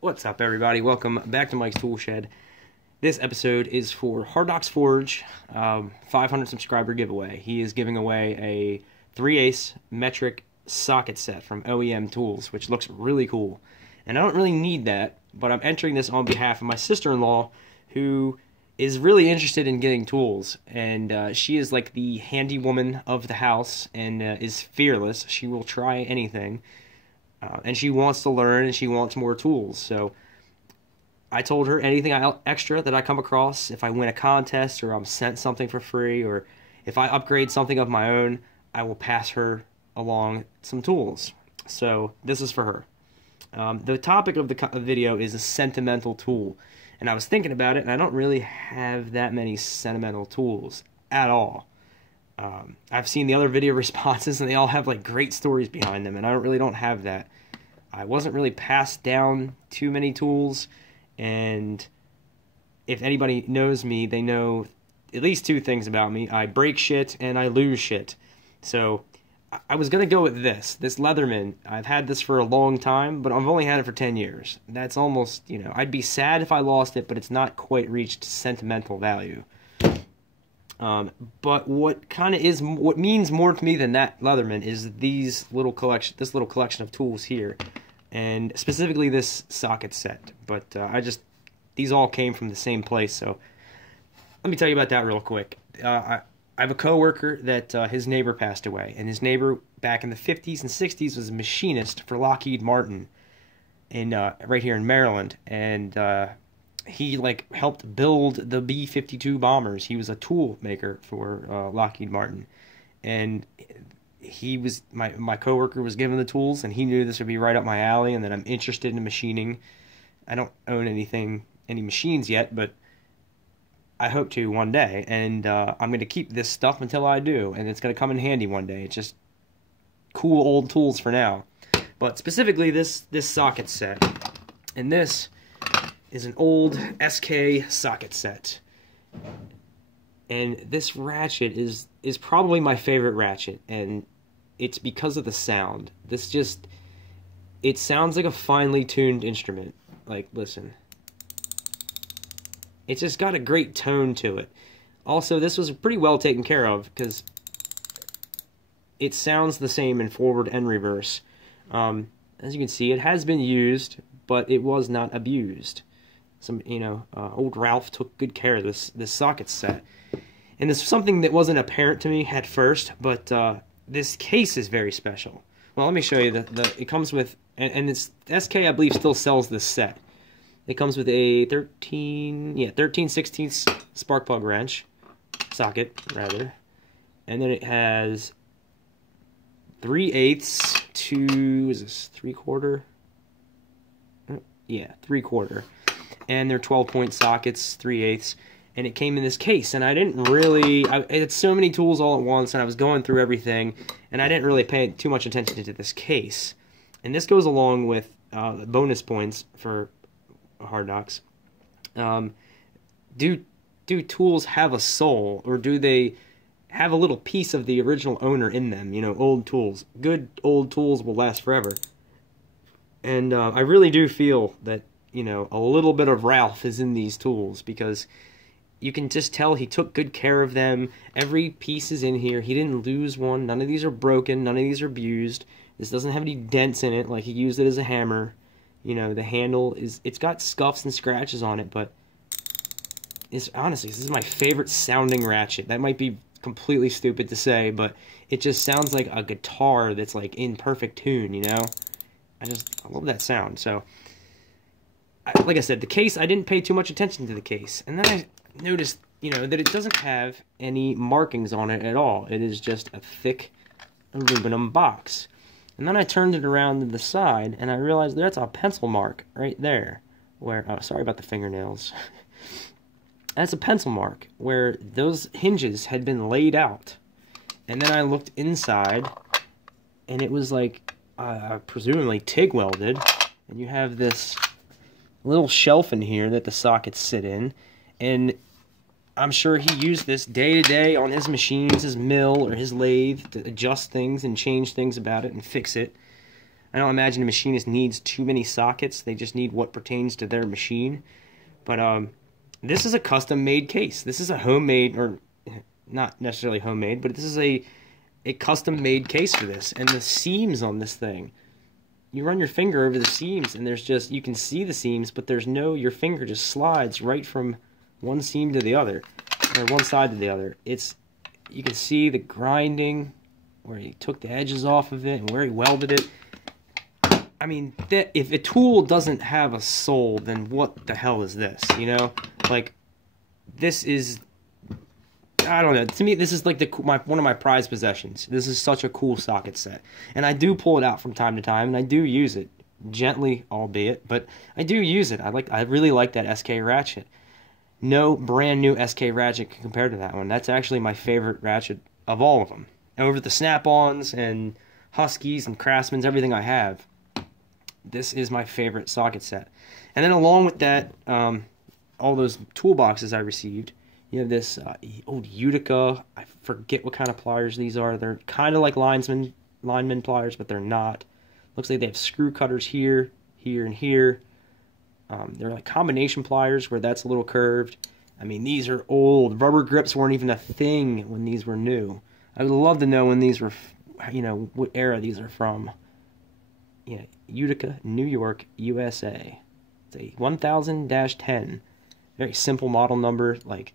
What's up, everybody? Welcome back to Mike's Tool Shed. This episode is for Hard Knocks Forge 500 subscriber giveaway. He is giving away a 3/8 metric socket set from OEM Tools, which looks really cool. And I don't really need that, but I'm entering this on behalf of my sister-in-law, who is really interested in getting tools. And she is like the handy woman of the house and is fearless. She will try anything. And she wants to learn, and she wants more tools. So I told her anything extra that I come across, if I win a contest or I'm sent something for free, or if I upgrade something of my own, I will pass her along some tools. So this is for her. The topic of the video is a sentimental tool. And I was thinking about it, and I don't really have that many sentimental tools at all. I've seen the other video responses, and they all have like great stories behind them, and I really don't have that. I wasn't really passed down too many tools, and if anybody knows me, they know at least two things about me. I break shit, and I lose shit. So I was going to go with this Leatherman. I've had this for a long time, but I've only had it for 10 years. That's almost, I'd be sad if I lost it, but it's not quite reached sentimental value. But what means more to me than that Leatherman is this little collection of tools here, and specifically this socket set. But these all came from the same place, so let me tell you about that real quick. I have a coworker that his neighbor passed away, and his neighbor back in the 50s and 60s was a machinist for Lockheed Martin right here in Maryland, and he helped build the B-52 bombers. He was a tool maker for Lockheed Martin, and my coworker was given the tools, and he knew this would be right up my alley, and that I'm interested in machining. I don't own any machines yet, but I hope to one day, and I'm going to keep this stuff until I do, and it's going to come in handy one day. It's just cool old tools for now. But specifically this socket set, and this is an old SK socket set, and this ratchet is probably my favorite ratchet, and it's because of the sound. It sounds like a finely tuned instrument. Listen, it's just got a great tone to it. Also, this was pretty well taken care of, because it sounds the same in forward and reverse. As you can see, it has been used, but it was not abused. Old Ralph took good care of this socket set. And this is something that wasn't apparent to me at first, but this case is very special. Well, let me show you. It comes with, and it's SK, I believe, still sells this set. It comes with a 13/16 spark plug wrench, socket, rather. And then it has 3/8 to, is this 3/4? Yeah, 3/4. And they're 12-point sockets, 3/8, and it came in this case. And I had so many tools all at once, and I was going through everything, and I didn't really pay too much attention to this case. And this goes along with bonus points for Hard Knocks. Do tools have a soul, or do they have a little piece of the original owner in them? Old tools. Good old tools will last forever. And I really do feel that a little bit of Ralph is in these tools, because you can just tell he took good care of them. Every piece is in here. He didn't lose one. None of these are broken. None of these are abused. This doesn't have any dents in it, like he used it as a hammer. The handle it's got scuffs and scratches on it, but honestly, this is my favorite sounding ratchet. That might be completely stupid to say, but it just sounds like a guitar that's in perfect tune, I love that sound. So like I said, the case, I didn't pay too much attention to the case. And then I noticed, that it doesn't have any markings on it at all. It is just a thick aluminum box. And then I turned it around to the side, and I realized that's a pencil mark right there. Sorry about the fingernails. That's a pencil mark where those hinges had been laid out. And then I looked inside, and it was presumably TIG welded. And you have this little shelf in here that the sockets sit in, and I'm sure he used this day to day on his machines, his mill or his lathe, to adjust things and change things about it and fix it. I don't imagine a machinist needs too many sockets. They just need what pertains to their machine. But this is a custom-made case. This is a homemade, or not necessarily homemade, but this is a custom-made case for this. And the seams on this thing, you run your finger over the seams, and there's just, you can see the seams, but there's no, your finger just slides right from one seam to the other, or one side to the other. You can see the grinding, where he took the edges off of it, and where he welded it. I mean, if a tool doesn't have a soul, then what the hell is this, you know? Like, this is, I don't know, to me, this is like one of my prized possessions. This is such a cool socket set. And I do pull it out from time to time, and I do use it, gently, albeit, but I do use it. I really like that SK ratchet. No brand new SK ratchet compared to that one. That's actually my favorite ratchet of all of them. Over the Snap-ons and Huskies and Craftsmans, everything I have, this is my favorite socket set. And then along with that, all those toolboxes I received, you have this old Utica. I forget what kind of pliers these are. They're kind of like lineman pliers, but they're not. Looks like they have screw cutters here, here, and here. They're like combination pliers where that's a little curved. I mean, these are old. Rubber grips weren't even a thing when these were new. I would love to know when these were, you know, what era these are from. Yeah, Utica, New York, USA. It's a 1000-10. Very simple model number. Like,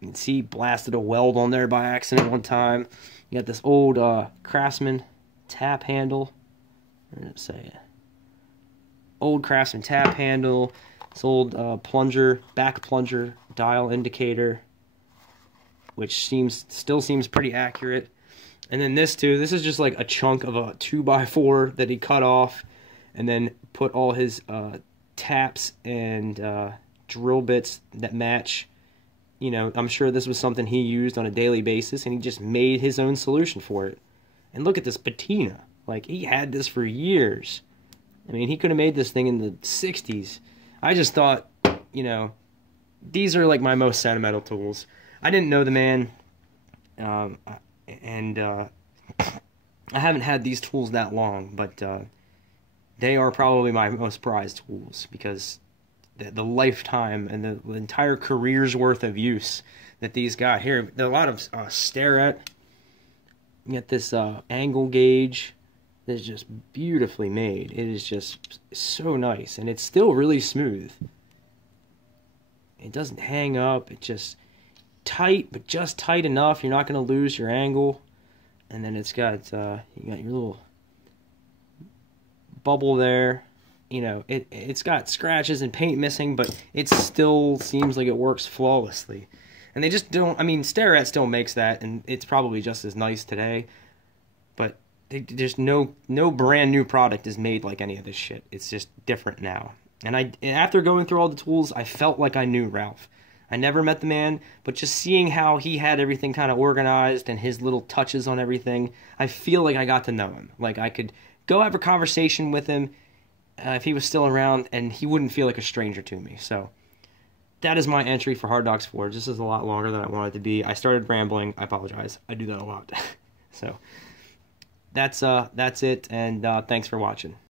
you can see blasted a weld on there by accident one time. You got this old Craftsman tap handle. Where did it say? Old Craftsman tap handle. This old back plunger dial indicator, which still seems pretty accurate. And then this too, this is just like a chunk of a 2x4 that he cut off and then put all his taps and drill bits that match. You know, I'm sure this was something he used on a daily basis, and he just made his own solution for it. And look at this patina. Like, he had this for years. I mean, he could have made this thing in the 60s. I just thought, you know, these are like my most sentimental tools. I didn't know the man, and I haven't had these tools that long, but they are probably my most prized tools, because the lifetime and the entire career's worth of use that these got here. There are a lot of Starrett. You got this angle gauge that's just beautifully made. It is just so nice, and it's still really smooth. It doesn't hang up. It's just tight, but just tight enough. You're not going to lose your angle. And then it's got you got your little bubble there. You know, it's got scratches and paint missing, but it still seems like it works flawlessly. And they just don't, I mean, Starrett still makes that, and it's probably just as nice today. But there's no brand new product is made like any of this shit. It's just different now. And after going through all the tools, I felt like I knew Ralph. I never met the man, but just seeing how he had everything kind of organized and his little touches on everything, I feel like I got to know him. Like, I could go have a conversation with him if he was still around, and he wouldn't feel like a stranger to me. So that is my entry for Hard Knocks Forge. This is a lot longer than I wanted it to be. I started rambling. I apologize. I do that a lot. So that's it, and thanks for watching.